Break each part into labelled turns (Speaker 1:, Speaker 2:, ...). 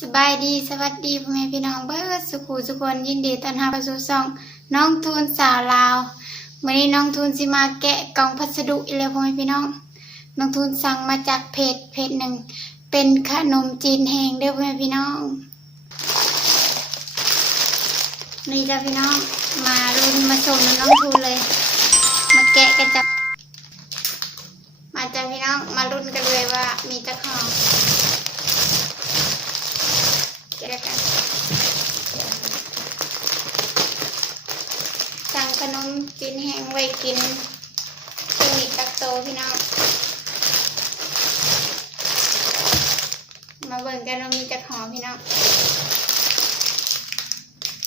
Speaker 1: สบายดีสวัสดีพ่อแม่พี่น้องเบิดสุขุสุคนยินดีต้อนรับสู่ช่อง น้องทูนสาวลาววันนี้น้องทูนสิมาแกะกล่องพัสดุอีกแล้วพ่อแม่พี่น้อง น้องทูนสั่งมาจากเพจเพจหนึ่ง เป็นขนมจีนแห้งเด้อพ่อแม่พี่น้อง นี่จ้ะพี่น้องมารุนมาชมน้องทูนเลย มาแกะกันจ้ะมาจ้ะพี่น้องมารุนกันเลยว่ามีจักห่อแกะกันสั่ง ขนมจีนแห้งไว้กินช่วงนี้กักโตพี่น้อง มาเบิ่งกันว่ามีจักหอมพี่น้อง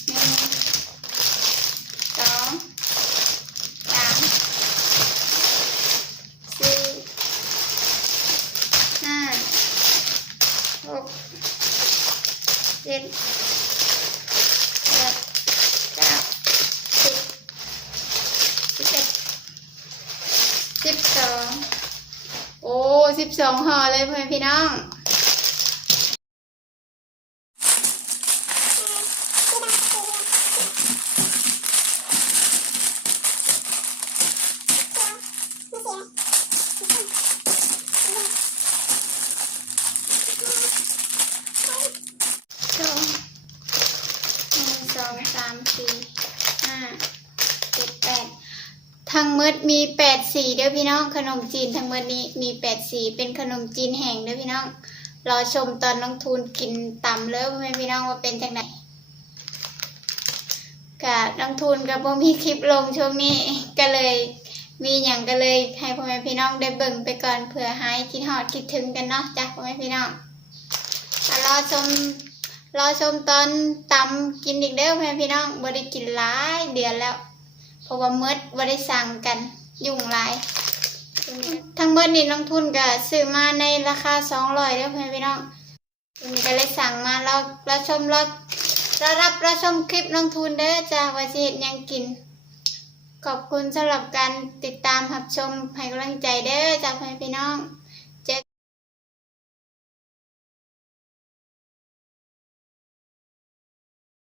Speaker 1: หนึ่งสองสามสี่ห้าหกเจ็ดแปดเก้าสิบสิบเอ็ดสิบสองโอ้ สิบสองห่อเลยเพื่อนพี่น้องสองสามสี่ห้าเจ็ดแปด ทั้งหมดมีแปดสีเด้อพี่น้อง ขนมจีนทั้งหมดนี้มีแปดสีเป็นขนมจีนแห้งเด้อพี่น้อง รอชมตอนน้องทูนกินตำเลิฟให้พี่น้องว่าเป็นจังไหนกะน้องทูนกับพ่อพี่คลิปลงช่วงนี้ก็เลยมีอย่างก็เลยให้พ่อแม่พี่น้องได้เบิ่งไปก่อนเผื่อหายคิดฮอดคิดถึงกันเนาะจ้ะพ่อแม่พี่น้องรอชมรอชมตอนตำกินอีกเด้อพ่อนพี่น้องบ่ได้กินหลายเดือนแล้ว ราะว่าเมดบ่ได้สั่งกันยุ่งหลาย ทั้งเบิดนี่น้องทุนก็ซื้อมาในราคาสองร้อยเด้อเพื่อนพี่น้องวันี้ก็เลยสั่งมาเราเราชมเราเรารับเราชมคลิปน้องทุนเด้อจ้าว่าสิเฮ็ดหยังกิน ขอบคุณสำหรับการติดตามรับชมให้กำลังใจเด้อจากเพื่อนพี่น้อง